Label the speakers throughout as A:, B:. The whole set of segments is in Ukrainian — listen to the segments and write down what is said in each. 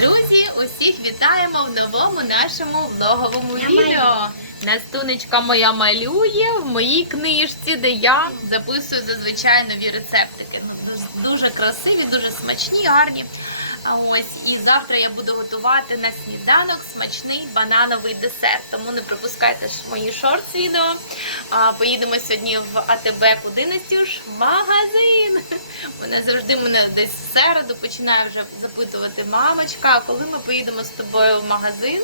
A: Друзі, усіх вітаємо в новому нашому влоговому відео. Настунечка моя малює в моїй книжці, де я записую зазвичай нові рецептики. Ну, дуже красиві, дуже смачні, гарні. Ось і завтра я буду готувати на сніданок смачний банановий десерт. Тому не пропускайте мої шортс відео. Поїдемо сьогодні в АТБ куди Настюш? В магазин. Мене завжди мене десь в середу починає вже запитувати мамочка, коли ми поїдемо з тобою в магазин,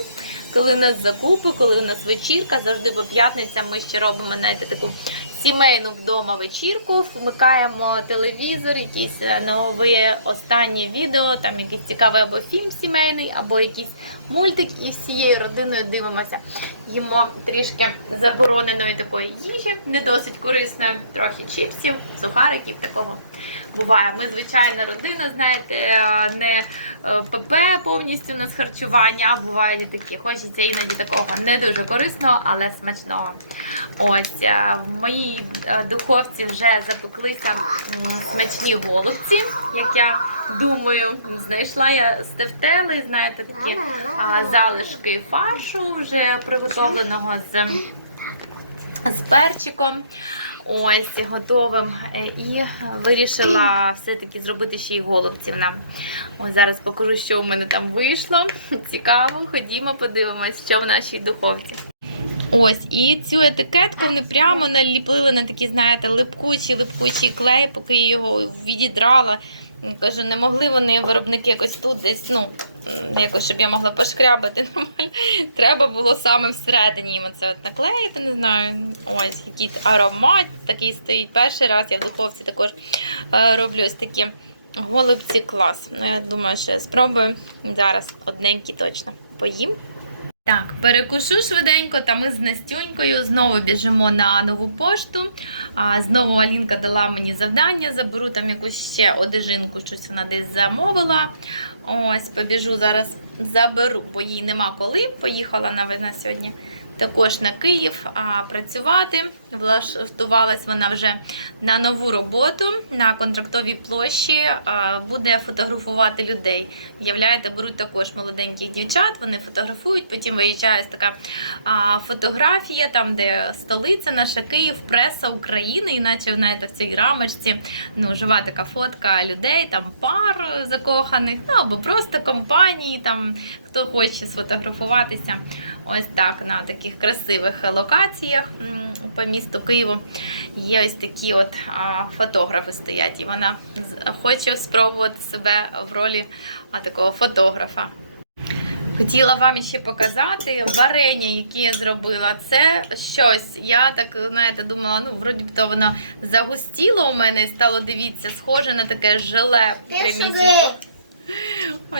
A: коли у нас закупи, коли у нас вечірка, завжди по п'ятницям ми ще робимо знаєте, таку сімейну вдома вечірку, вмикаємо телевізор, якісь е, нове останнє відео, там якийсь цікавий або фільм сімейний, або якийсь мультик, і всією родиною дивимося. Їмо трішки забороненої такої їжі, не досить корисної, трохи чіпсів, сухариків такого. Буває, ми звичайна родина, знаєте, е, не е, ПП повністю у нас харчування, а бувають і такі. Хочеться іноді такого не дуже корисного, але смачного. Ось в моїй е, духовці вже запеклися смачні голубці, як я думаю, знайшла я з тефтели, знаєте, такі залишки фаршу вже приготовленого з з перчиком. Ось готовим. Е, І вирішила все-таки зробити ще й голубців нам. Ось зараз покажу, що у мене там вийшло. Цікаво, ходімо, подивимось, що в нашій духовці. Ось, і цю етикетку вони прямо наліпили на такі, знаєте, липкучий, липкучий клей, поки я його відідрала. Кажу, не могли вони виробники якось тут десь, ну, якось, щоб я могла пошкрябати. Треба було саме всередині їм це наклеїти, не знаю. Ось якийсь аромат такий стоїть. Перший раз я в духовці також е, роблю ось такі голубці клас. Ну, я думаю, що я спробую зараз одненькі точно поїм. Так, перекушу швиденько, та ми з Настюнькою знову біжимо на нову пошту. А, знову Алінка дала мені завдання, заберу там якусь ще одежинку, щось вона десь замовила. Ось, побіжу зараз заберу, бо їй нема коли. Поїхала на сьогодні також на Київ а, працювати. Влаштувалась вона вже на нову роботу на контрактовій площі. Буде фотографувати людей. Уявляєте, беруть також молоденьких дівчат, вони фотографують. Потім виїжджає така фотографія, там де столиця наша Київ, преса України, іначе знаєте, в цій рамочці ну, жива така фотка людей, там пар закоханих, ну або просто компанії, там хто хоче сфотографуватися. Ось так на таких красивих локаціях по місту Києву. Є ось такі от фотографи стоять, і вона хоче спробувати себе в ролі такого фотографа. Хотіла вам ще показати варення, яке я зробила. Це щось. Я так знаєте, думала, ну вроді б то воно загустіло у мене і стало дивіться, схоже на таке желе.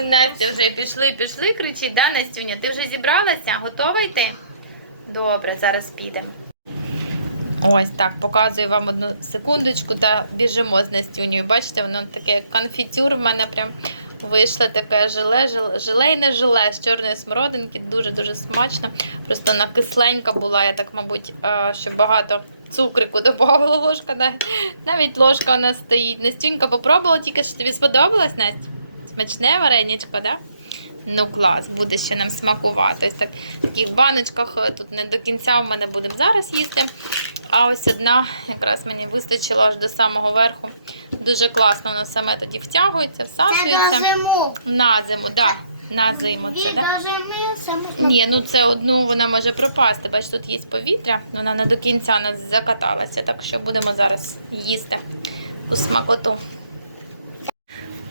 A: Настя вже пішли, пішли, кричить, да, Настюня? Ти вже зібралася? Готова йти? Добре, зараз підемо. Ось так, показую вам одну секундочку та біжимо з Настюнею. Бачите, воно таке конфітюр в мене прям вийшло таке желе, желе, желейне желе з чорної смородинки, дуже-дуже смачно. Просто вона кисленька була, я так, мабуть, що багато цукрику додавала ложка. Навіть ложка у нас стоїть. Настюнька попробувала тільки, що тобі сподобалось, Настя? Смачне вареничко, да? Ну клас, буде ще нам смакувати. Ось так, в таких баночках е, тут не до кінця в мене будемо зараз їсти. А ось одна якраз мені вистачила аж до самого верху. Дуже класно воно саме тоді втягується,
B: Це до
A: всасується.
B: зиму.
A: На зиму, да. На зиму це, да? Ні, ну це одну вона може пропасти. Бач, тут є повітря, вона не до кінця у нас закаталася, так що будемо зараз їсти у смакоту.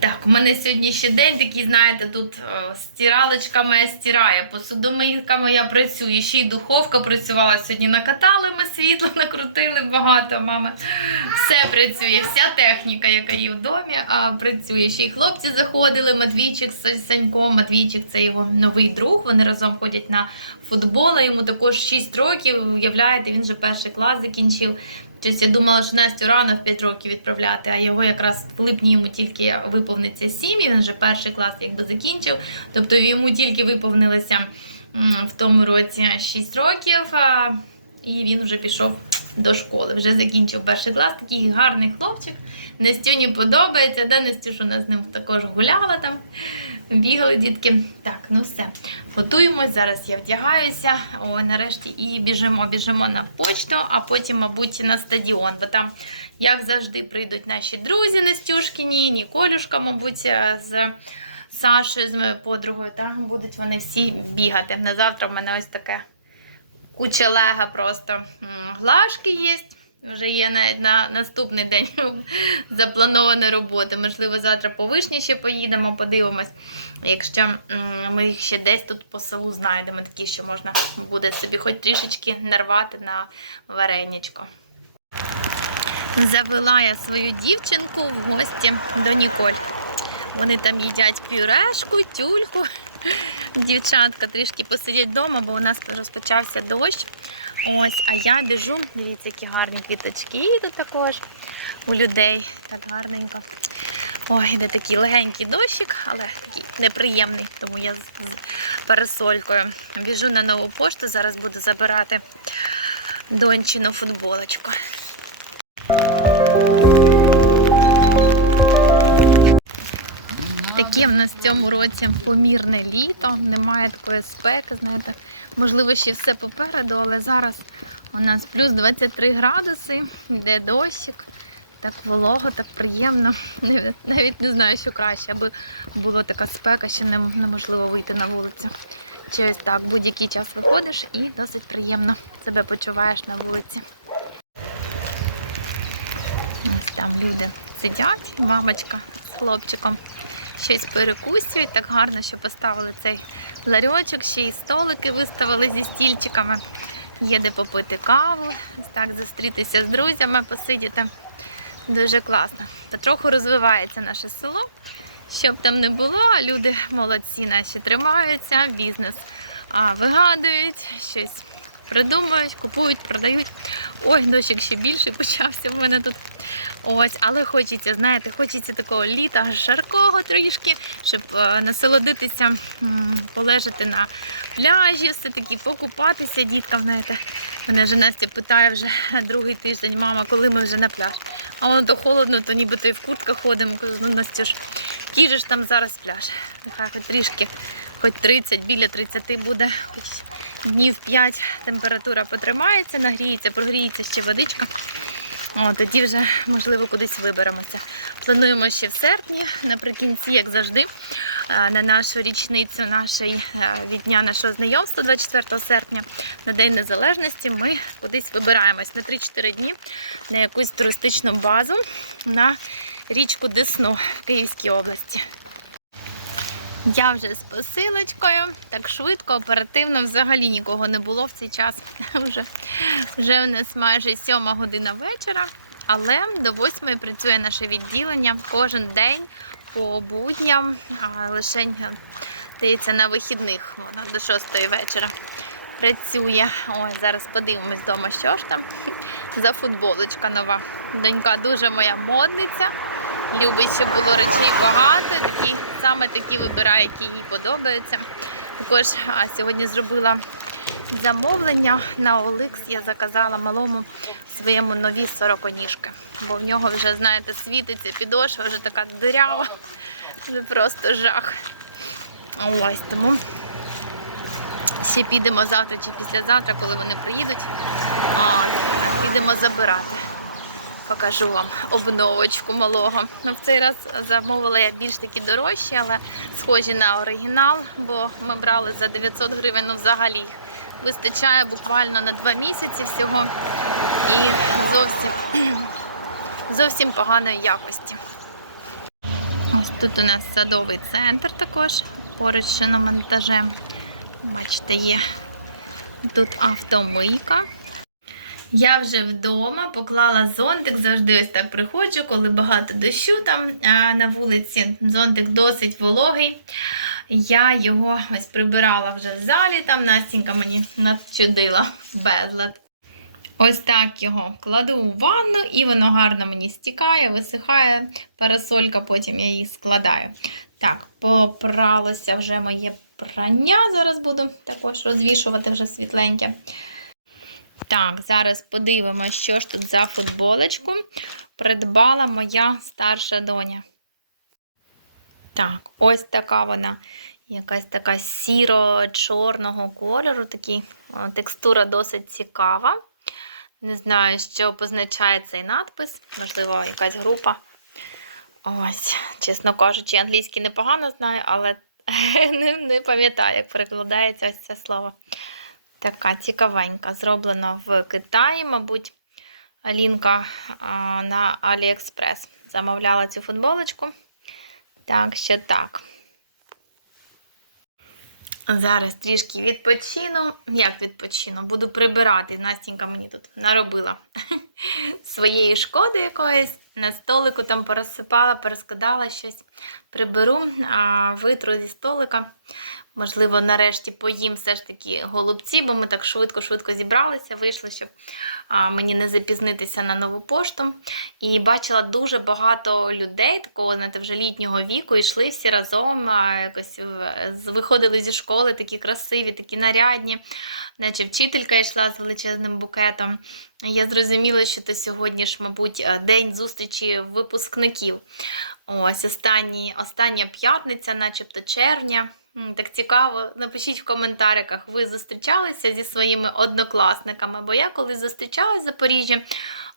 A: Так, у мене сьогодні ще день такий, знаєте, тут е, стиралочка моя стирає, посудомийка моя працює, ще й духовка працювала сьогодні. Накатали ми світло, накрутили багато, мама. Все працює, вся техніка, яка є в домі, а, працює. Ще й хлопці заходили, Матвійчик з Саньком, Матвійчик це його новий друг. Вони разом ходять на футбол. Йому також 6 років. Уявляєте, він вже перший клас закінчив. Щось я думала, що Настю рано в 5 років відправляти, а його якраз в липні йому тільки виповниться 7, і він вже перший клас якби закінчив. Тобто йому тільки виповнилося в тому році 6 років, і він вже пішов до школи. Вже закінчив перший клас, такий гарний хлопчик. Настюні подобається, да, Настюша у з ним також гуляла там, бігали дітки. Так, ну все. Готуємось, зараз я вдягаюся. О, нарешті і біжимо, біжимо на почту, а потім, мабуть, на стадіон. Бо там, як завжди, прийдуть наші друзі Настюшкіні, Ніколюшка, мабуть, з Сашою, з моєю подругою. Там будуть вони всі бігати. На завтра в мене ось таке кучелега просто. М, Глажки є. Вже є навіть на наступний день запланована робота. Можливо, завтра по вишні ще поїдемо, подивимось. Якщо ми їх ще десь тут по селу знайдемо, такі, що можна буде собі хоч трішечки нарвати на вареничко. Завела я свою дівчинку в гості до Ніколь. Вони там їдять пюрешку, тюльку. Дівчатка трішки посидять вдома, бо у нас розпочався дощ. Ось, а я біжу. Дивіться, які гарні квіточки тут також у людей. Так гарненько. Ой, іде такий легенький дощик, але такий неприємний, тому я з, парасолькою. Біжу на нову пошту, зараз буду забирати дончину футболочку. Нас в цьому році помірне літо, немає такої спеки, знаєте. Можливо, ще все попереду, але зараз у нас плюс 23 градуси, йде дощик, так волого, так приємно. Навіть не знаю, що краще, аби була така спека, що неможливо вийти на вулицю. Чи ось так, будь-який час виходиш і досить приємно себе почуваєш на вулиці. Ось там люди сидять, мамочка з хлопчиком щось перекусюють. Так гарно, що поставили цей ларьочок, ще й столики виставили зі стільчиками. Є де попити каву, так зустрітися з друзями, посидіти. Дуже класно. Потроху розвивається наше село. Щоб там не було, люди молодці наші тримаються, бізнес вигадують, щось придумують, купують, продають. Ой, дощик ще більше почався в мене тут. Ось, але хочеться, знаєте, хочеться такого літа, жаркого трішки, щоб е, насолодитися, полежати на пляжі, все-таки покупатися діткам, знаєте. Мене вже Настя питає вже другий тиждень, мама, коли ми вже на пляж. А воно то холодно, то ніби і в куртках ходимо. Кажу, ну Настя ж, який же ж там зараз пляж? Нехай хоч трішки, хоч 30, біля 30 буде, хоч днів 5 температура потримається, нагріється, прогріється ще водичка. О, тоді вже, можливо, кудись виберемося. Плануємо ще в серпні, наприкінці, як завжди, е, на нашу річницю нашої е, від дня нашого знайомства, 24 серпня, на День Незалежності, ми кудись вибираємось на 3-4 дні на якусь туристичну базу на річку Десну в Київській області. Я вже з посилочкою, так швидко, оперативно, взагалі нікого не було в цей час. Вже, вже у нас майже сьома година вечора, але до восьмої працює наше відділення кожен день по будням, а лише здається на вихідних, воно до шостої вечора працює. Ой, зараз подивимось вдома, що ж там за футболочка нова. Донька дуже моя модниця. Любить, щоб було речей багато, такі, саме такі вибирає, які їй подобаються. Також а, сьогодні зробила замовлення на OLX. Я заказала малому своєму нові сороконіжки. Бо в нього вже, знаєте, світиться підошва, вже така дирява. Це просто жах. Ось тому ще підемо завтра чи післязавтра, коли вони приїдуть. Підемо забирати покажу вам обновочку малого. Ну, в цей раз замовила я більш такі дорожчі, але схожі на оригінал, бо ми брали за 900 гривень, ну взагалі вистачає буквально на два місяці всього і зовсім, зовсім поганої якості. Ось тут у нас садовий центр також, поруч з шиномонтажем. Бачите, є тут автомийка. Я вже вдома поклала зонтик, завжди ось так приходжу, коли багато дощу там на вулиці. Зонтик досить вологий. Я його ось прибирала вже в залі, там Настінька мені надчудила безлад. Ось так його кладу у ванну і воно гарно мені стікає, висихає парасолька, потім я її складаю. Так, попралося вже моє прання. Зараз буду також розвішувати вже світленьке. Так, зараз подивимося, що ж тут за футболочку придбала моя старша доня. Так, ось така вона. Якась така сіро-чорного кольору. Такий, текстура досить цікава. Не знаю, що позначає цей надпис. Можливо, якась група. Ось, чесно кажучи, англійський непогано знаю, але не пам'ятаю, як перекладається ось це слово. Така цікавенька. Зроблена в Китаї, мабуть, Алінка на AliExpress замовляла цю футболочку. Так, ще так. Зараз трішки відпочину. Як відпочину? Буду прибирати. Настінька мені тут наробила своєї шкоди якоїсь. На столику там порозсипала, перескидала щось. Приберу, витру зі столика. Можливо, нарешті поїм все ж таки голубці, бо ми так швидко-швидко зібралися. Вийшло, щоб мені не запізнитися на нову пошту. І бачила дуже багато людей, такого знаєте, вже літнього віку, йшли всі разом, якось виходили зі школи, такі красиві, такі нарядні. Наче вчителька йшла з величезним букетом. Я зрозуміла, що то сьогодні ж, мабуть, е, день зустрічі випускників. Ось останні, остання п'ятниця, начебто червня. Так цікаво, напишіть в коментарях, ви зустрічалися зі своїми однокласниками, бо я колись зустрічалася в Запоріжжі,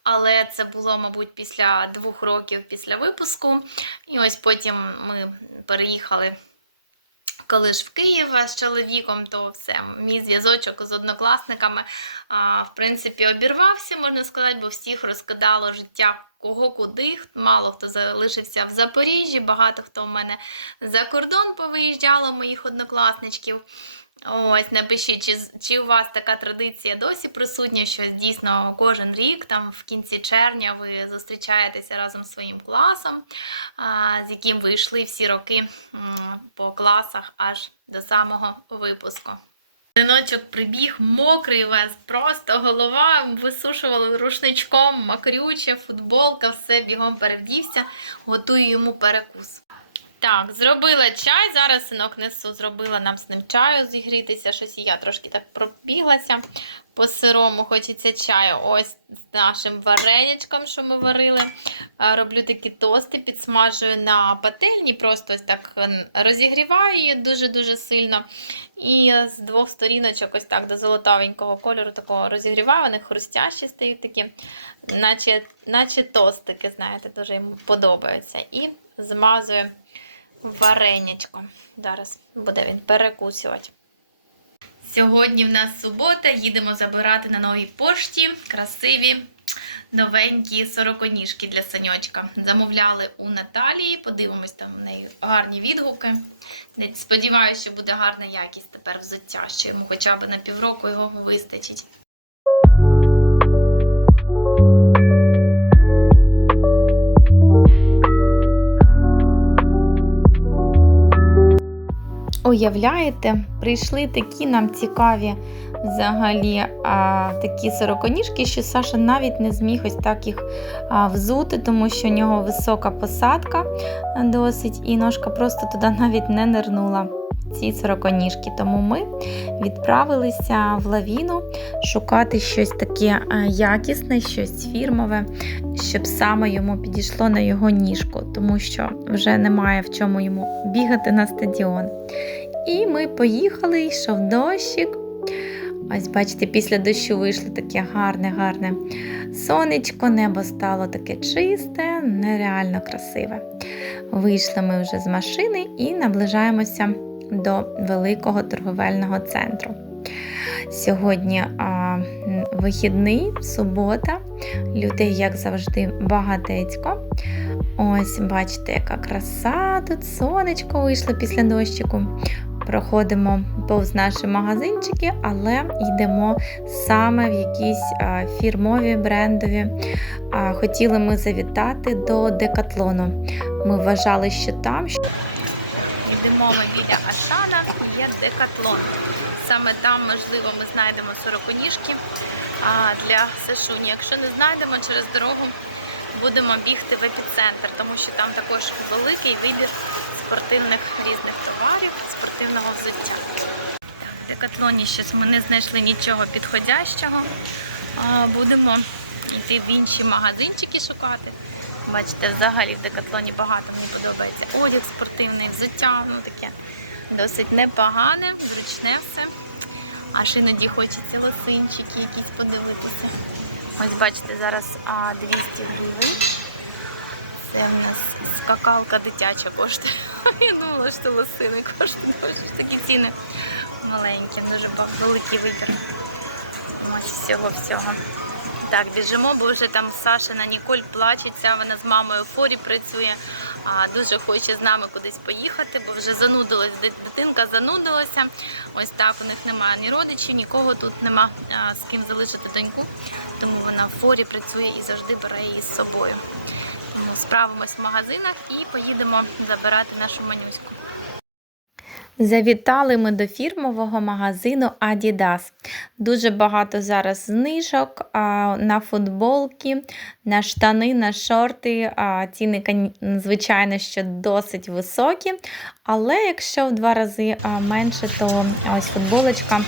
A: але це було, мабуть, після двох років після випуску. І ось потім ми переїхали коли ж в Київ з чоловіком, то все, мій зв'язочок з однокласниками, в принципі, обірвався, можна сказати, бо всіх розкидало життя кого куди. Мало хто залишився в Запоріжжі, багато хто в мене за кордон повиїжджало моїх однокласничків. Ось, напишіть, чи, чи у вас така традиція досі присутня, що дійсно кожен рік, там в кінці червня, ви зустрічаєтеся разом з своїм класом, з яким ви йшли всі роки по класах аж до самого випуску. Синочок прибіг, мокрий весь, просто голова висушували рушничком, макрюче, футболка, все бігом перевдівся, готую йому перекус. Так, зробила чай. Зараз синок несу, зробила нам з ним чаю зігрітися. Щось і я трошки так пробіглася по сирому. Хочеться чаю. Ось з нашим вареничком, що ми варили. Роблю такі тости, підсмажую на пательні, просто ось так розігріваю її дуже-дуже сильно. І з двох сторіночок, ось так до золотавенького кольору, такого розігріваю, вони хрустящі стають такі, наче, наче тостики, знаєте, дуже йому подобаються. І змазую варенячком. Зараз буде він перекусювати. Сьогодні в нас субота, їдемо забирати на новій пошті красиві новенькі сороконіжки для саньочка. Замовляли у Наталії, подивимось, там в неї гарні відгуки. Сподіваюся, що буде гарна якість тепер взуття, що йому хоча б на півроку його вистачить. Уявляєте, прийшли такі нам цікаві взагалі а, такі сороконіжки, що Саша навіть не зміг ось так їх а, взути, тому що у нього висока посадка досить, і ножка просто туди навіть не нирнула. Ці сороконіжки. Тому ми відправилися в лавіну шукати щось таке якісне, щось фірмове, щоб саме йому підійшло на його ніжку, тому що вже немає в чому йому бігати на стадіон. І ми поїхали, йшов дощик. Ось, бачите, після дощу вийшло таке гарне, гарне сонечко, небо стало таке чисте, нереально красиве. Вийшли ми вже з машини і наближаємося до великого торговельного центру. Сьогодні а, вихідний, субота, людей, як завжди, багатецько. Ось, бачите, яка краса, тут сонечко вийшло після дощику. Проходимо повз наші магазинчики, але йдемо саме в якісь фірмові брендові. Хотіли ми завітати до Декатлону. Ми вважали, що там. Йдемо ми біля Ашана, є Декатлон. Саме там, можливо, ми знайдемо сороконіжки для Сашуні. Якщо не знайдемо через дорогу, будемо бігти в епіцентр, тому що там також великий вибір спортивних різних товарів, спортивного взуття. В декатлоні щось ми не знайшли нічого підходящого. Будемо йти в інші магазинчики шукати. Бачите, взагалі в декатлоні багато мені подобається. Одяг спортивний, взуття, ну таке досить непогане, зручне все. Аж іноді хочеться лосинчики якісь подивитися. Ось бачите, зараз 200 гривень. Це в нас скакалка дитяча коштує. Я думала, що лосини коштують. Такі ціни маленькі, дуже великий вибір. Ось всього-всього. Так, біжимо, бо вже там Сашина Ніколь плачеться, вона з мамою в форі працює, а дуже хоче з нами кудись поїхати, бо вже занудилась дитинка, занудилася. Ось так у них немає ні родичів, нікого тут нема з ким залишити доньку. Тому вона в форі працює і завжди бере її з собою. Справимось в магазинах і поїдемо забирати нашу манюську. Завітали ми до фірмового магазину Adidas. Дуже багато зараз знижок на футболки, на штани, на шорти. Ціни, звичайно, що досить високі. Але якщо в два рази менше, то ось футболочка,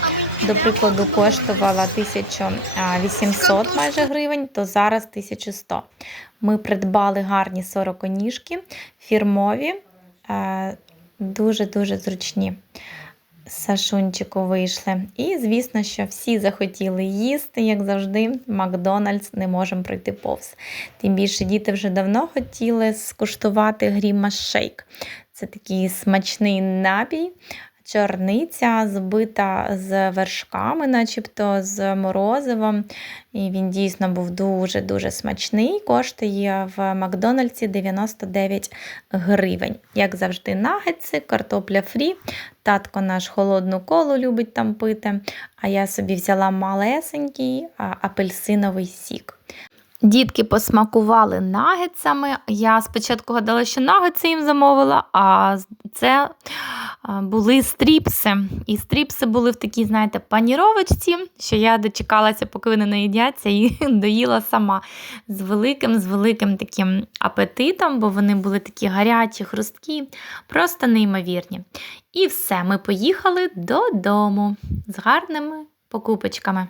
A: до прикладу, коштувала 1800 майже гривень, то зараз 1100. Ми придбали гарні сороконіжки, фірмові. е, дуже-дуже зручні. Сашунчику вийшли. І, звісно, що всі захотіли їсти, як завжди, Макдональдс не можемо пройти повз. Тим більше діти вже давно хотіли скуштувати гріма шейк. Це такий смачний напій. Чорниця збита з вершками, начебто з морозивом. І він дійсно був дуже-дуже смачний. Коштує в Макдональдсі 99 гривень. Як завжди, нагетси, картопля фрі. Татко наш холодну колу любить там пити. А я собі взяла малесенький апельсиновий сік. Дітки посмакували нагетсами. Я спочатку гадала, що нагетси їм замовила, а це були стріпси. І стріпси були в такій, знаєте, паніровочці, що я дочекалася, поки вони наїдяться, і доїла сама з великим, з великим таким апетитом, бо вони були такі гарячі, хрусткі, просто неймовірні. І все, ми поїхали додому з гарними покупочками.